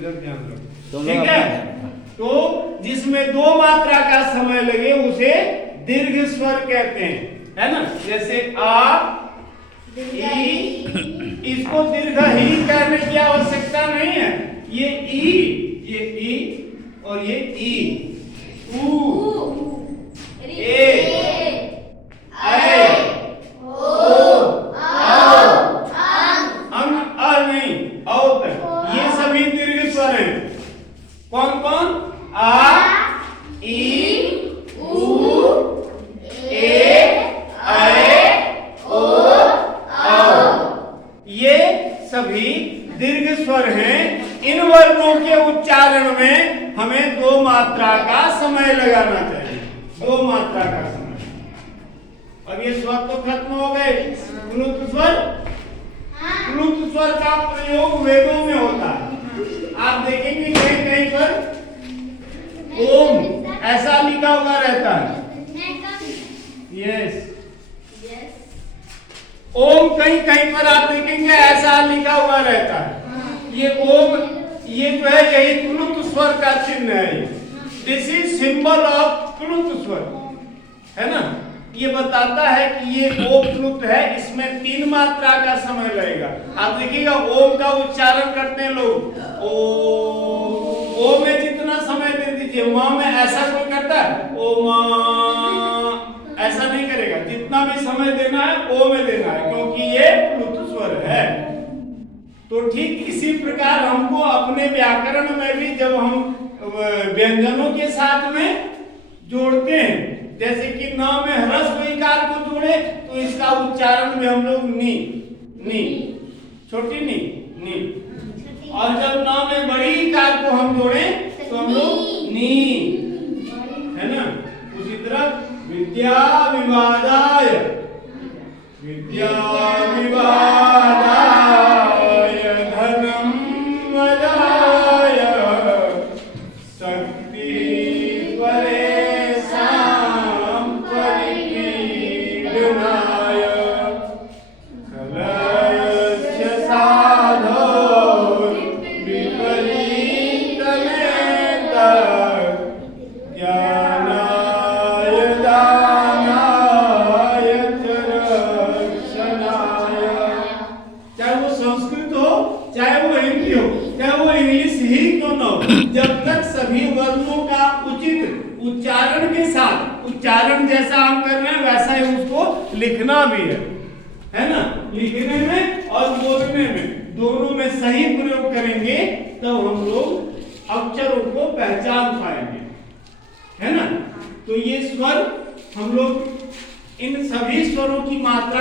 इधर ध्यान रखो, ठीक है। तो जिसमें दो मात्रा का समय लगे उसे दीर्घ स्वर कहते हैं, है ना। जैसे आ, ई, इसको दीर्घ ही कहने की आवश्यकता नहीं है। ये ई और ये ई, ऊ, ए, ऐ, ओ, अंग, अ नहीं, औ तक, ये सभी दीर्घ स्वर हैं। कौन कौन? आ, ई, ऊ, ए, ऐ, ओ, औ, ये सभी दीर्घ स्वर हैं। इन वर्णों के उच्चारण में हमें दो मात्रा का समय लगाना चाहिए, दो मात्रा का समय। अब ये स्वर तो खत्म हो गए। प्लुत स्वर, प्लुत स्वर का प्रयोग वेदों में होता है। आप देखेंगे कहीं कहीं पर ओम ऐसा लिखा हुआ रहता है। यस, ओम कहीं कहीं पर आप देखेंगे ऐसा लिखा हुआ रहता है। ये ओम, ये जो है यही प्लुत स्वर का चिन्ह है। दिस इज सिंबल ऑफ प्लुत स्वर, है ना। ये बताता है कि ये ओ प्लुत है, इसमें 3 मात्रा का समय लगेगा। आप देखिएगा ओम का उच्चारण करते हैं लोग, ओ में जितना समय दे दीजिए, मां में ऐसा कोई करता है ओ मां, ऐसा नहीं करेगा। जितना भी समय देना है ओ में देना है, क्योंकि ये प्लुत स्वर है। तो ठीक इसी प्रकार हमको अपने व्याकरण में भी जब हम व्यंजनों के साथ में जोड़ते हैं, जैसे कि न में ह्रस्व इकार को जोड़े तो इसका उच्चारण में हम लोग नी, छोटी नी, और जब न में बड़ी इकार को हम जोड़े तो हम लोग नी, है ना। उसी तरह विद्या विवादाय, विद्या विवादाय धनम वदाय शक्ति परेशान परिपीडनाय कलयस्य साधो विपरीत ज्ञानाय दानाय च रक्षणाय। चाहे वो संस्कृत हो, चाहे वो हिंदी हो, चाहे वो इंग्लिश ही क्यों न हो, जब तक सभी वर्णों का उचित उच्चारण के साथ, उच्चारण जैसा हम कर रहे हैं वैसा ही उसको लिखना भी है ना। लिखने में और बोलने में दोनों में सही प्रयोग करेंगे तब हम लोग अक्षरों को पहचान पाएंगे, है ना। तो ये स्वर हम लोग इन सभी स्वरों की मात्रा